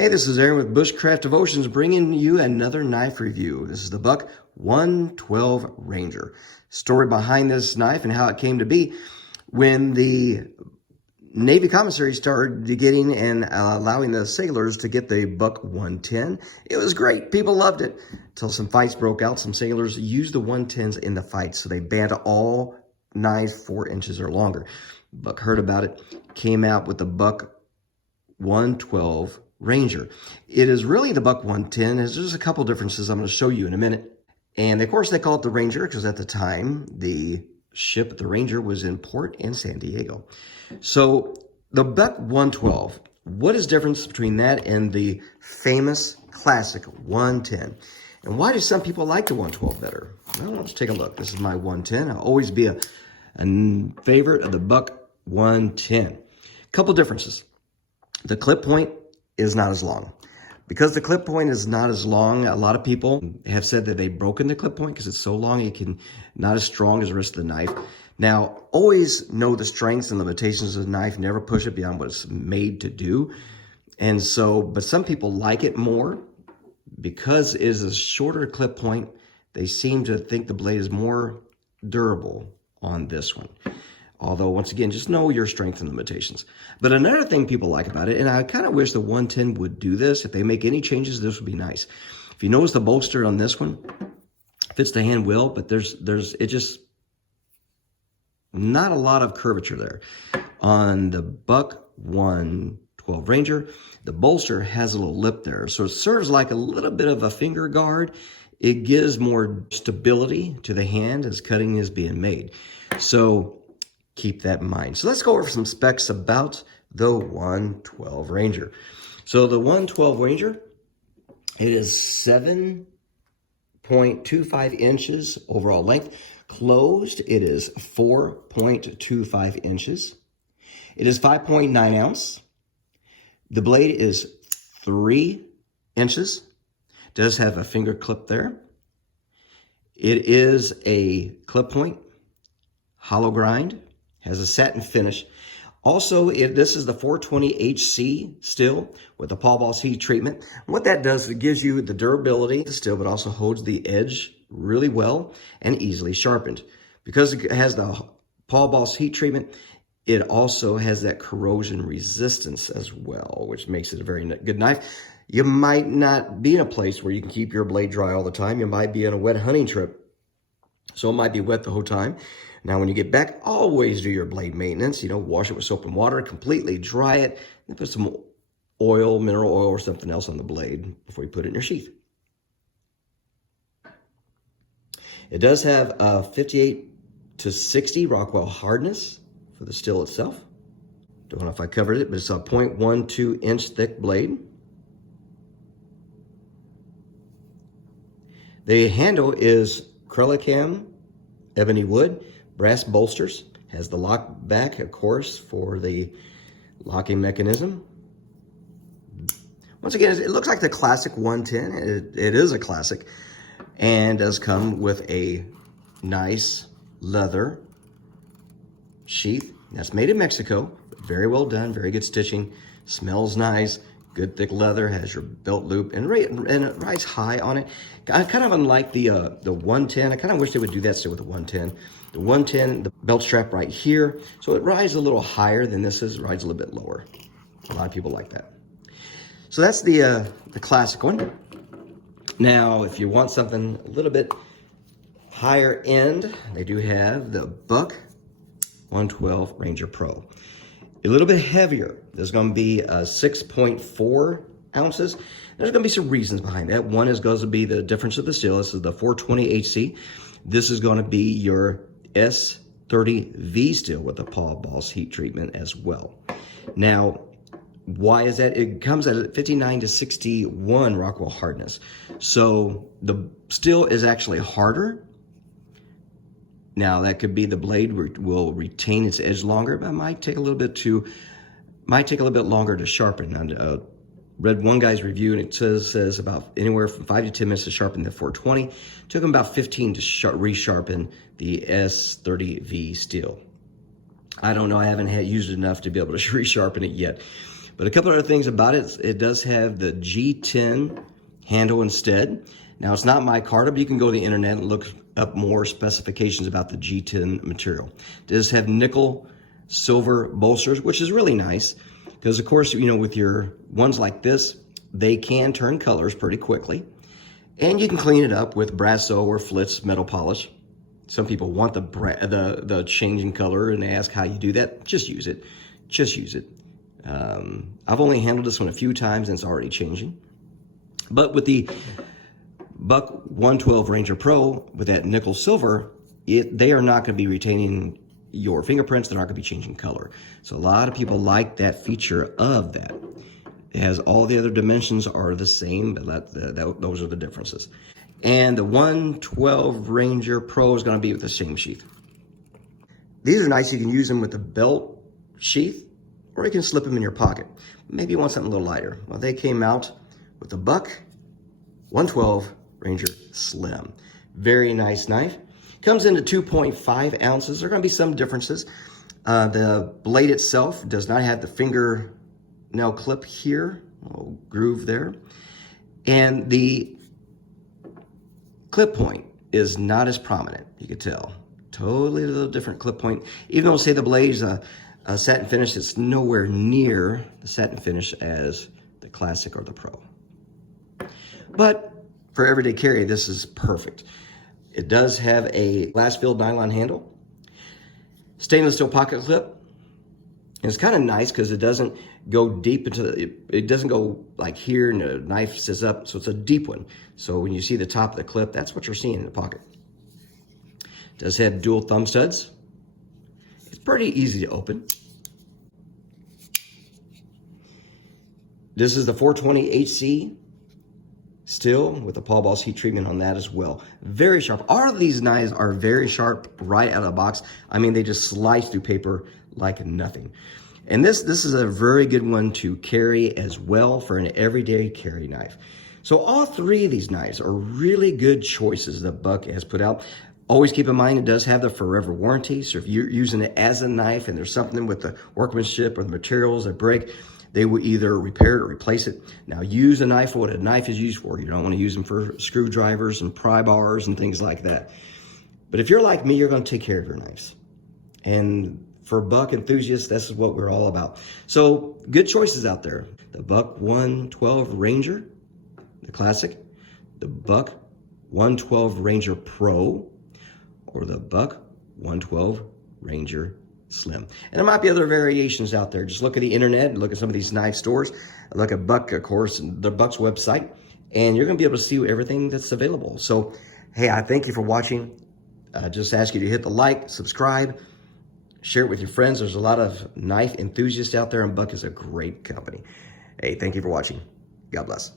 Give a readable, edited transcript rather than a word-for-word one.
Hey, this is Aaron with Bushcraft Devotions bringing you another knife review. This is the Buck 112 Ranger. Story behind this knife and how it came to be. When the Navy commissary started getting and allowing the sailors to get the Buck 110, it was great. People loved it until some fights broke out. Some sailors used the 110s in the fight, so they banned all knives 4 inches or longer. Buck heard about it, came out with the Buck 112 Ranger. It is really the Buck 110. There's just a couple differences I'm going to show you in a minute. And of course they call it the Ranger because at the time the ship, the Ranger, was in port in San Diego. So the Buck 112, what is the difference between that and the famous classic 110? And why do some people like the 112 better? Well, let's take a look. This is my 110. I'll always be a favorite of the Buck 110. Couple differences. The clip point is not as long. Because the clip point is not as long, a lot of people have said that they've broken the clip point because it's so long it can not as strong as the rest of the knife. Now, always know the strengths and limitations of the knife. Never push it beyond what it's made to do. And so, but some people like it more because it is a shorter clip point. They seem to think the blade is more durable on this one. Although, once again, just know your strengths and limitations. But another thing people like about it, and I kind of wish the 110 would do this. If they make any changes, this would be nice. If you notice the bolster on this one, fits the hand well, but it just not a lot of curvature there. On the Buck 112 Ranger, the bolster has a little lip there. So it serves like a little bit of a finger guard. It gives more stability to the hand as cutting is being made. So keep that in mind. So let's go over some specs about the 112 Ranger. So the 112 Ranger, it is 7.25 inches overall length. Closed, it is 4.25 inches. It is 5.9 ounce. The blade is 3 inches. Does have a finger clip there. It is a clip point, hollow grind. Has a satin finish. Also, this is the 420HC steel with the Paul Boss heat treatment. And what that does, it gives you the durability of the steel, but also holds the edge really well and easily sharpened. Because it has the Paul Boss heat treatment, it also has that corrosion resistance as well, which makes it a very good knife. You might not be in a place where you can keep your blade dry all the time. You might be on a wet hunting trip, so it might be wet the whole time. Now, when you get back, always do your blade maintenance. Wash it with soap and water, completely dry it, and put some oil, mineral oil, or something else on the blade before you put it in your sheath. It does have a 58 to 60 Rockwell hardness for the steel itself. Don't know if I covered it, but it's a 0.12 inch thick blade. The handle is Crelicam ebony wood. Brass bolsters, has the lock back, of course, for the locking mechanism. Once again, it looks like the classic 110. It is a classic and does come with a nice leather sheath. That's made in Mexico. Very well done, very good stitching. Smells nice. Good thick leather, has your belt loop, and it rides high on it. Kind of unlike the 110. I kind of wish they would do that still with the 110. The 110, the belt strap right here, so it rides a little higher than this is. It rides a little bit lower. A lot of people like that. So that's the classic one. Now, if you want something a little bit higher end, they do have the Buck 112 Ranger Pro. A little bit heavier. There's going to be 6.4 ounces. There's going to be some reasons behind that. One is going to be the difference of the steel. This is the 420HC. This is going to be your S30V steel with the Paul Boss heat treatment as well. Now, why is that? It comes at 59 to 61 Rockwell hardness. So the steel is actually harder. Now, that could be the blade will retain its edge longer, but it might take a little bit longer to sharpen. I read one guy's review, and it says about anywhere from 5 to 10 minutes to sharpen the 420. Took him about 15 to resharpen the S30V steel. I don't know. I haven't used it enough to be able to resharpen it yet. But a couple other things about it, it does have the G10 handle instead. Now, it's not micarta, but you can go to the internet and look up more specifications about the G10 material. It does have nickel silver bolsters, which is really nice because, of course, you know, with your ones like this, they can turn colors pretty quickly. And you can clean it up with Brasso or Flitz metal polish. Some people want the changing color and they ask how you do that. Just use it. Just use it. I've only handled this one a few times and it's already changing. But with the Buck 112 Ranger Pro with that nickel silver, they are not going to be retaining your fingerprints. They're not going to be changing color. So a lot of people like that feature of that. It has all the other dimensions are the same, but those are the differences. And the 112 Ranger Pro is going to be with the same sheath. These are nice. You can use them with the belt sheath, or you can slip them in your pocket. Maybe you want something a little lighter. Well, they came out with the Buck 112 Ranger Slim. Very nice knife. Comes into 2.5 ounces. There are going to be some differences. The blade itself does not have the fingernail clip here, little groove there. And the clip point is not as prominent, you can tell. Totally a little different clip point. Even though, say, the blade's a satin finish, it's nowhere near the satin finish as the Classic or the Pro. But for everyday carry, this is perfect. It does have a glass-filled nylon handle, stainless steel pocket clip. And it's kind of nice because it doesn't go deep into it doesn't go like here and the knife sits up, so it's a deep one. So when you see the top of the clip, that's what you're seeing in the pocket. It does have dual thumb studs. It's pretty easy to open. This is the 420 HC steel with the Paul Boss heat treatment on that as well. Very sharp. All of these knives are very sharp right out of the box. I mean, they just slice through paper like nothing. And this is a very good one to carry as well for an everyday carry knife. So all three of these knives are really good choices that Buck has put out. Always keep in mind it does have the forever warranty. So if you're using it as a knife and there's something with the workmanship or the materials that break, they will either repair it or replace it. Now, use a knife for what a knife is used for. You don't want to use them for screwdrivers and pry bars and things like that. But if you're like me, you're going to take care of your knives. And for Buck enthusiasts, this is what we're all about. So good choices out there. The Buck 112 Ranger, the Classic, the Buck 112 Ranger Pro, or the Buck 112 Ranger Slim. And there might be other variations out there. Just look at the internet, look at some of these knife stores, look at Buck, of course, and the Buck's website, and you're going to be able to see everything that's available. So, hey, I thank you for watching. Just ask you to hit the like, subscribe, share it with your friends. There's a lot of knife enthusiasts out there, and Buck is a great company. Hey, thank you for watching. God bless.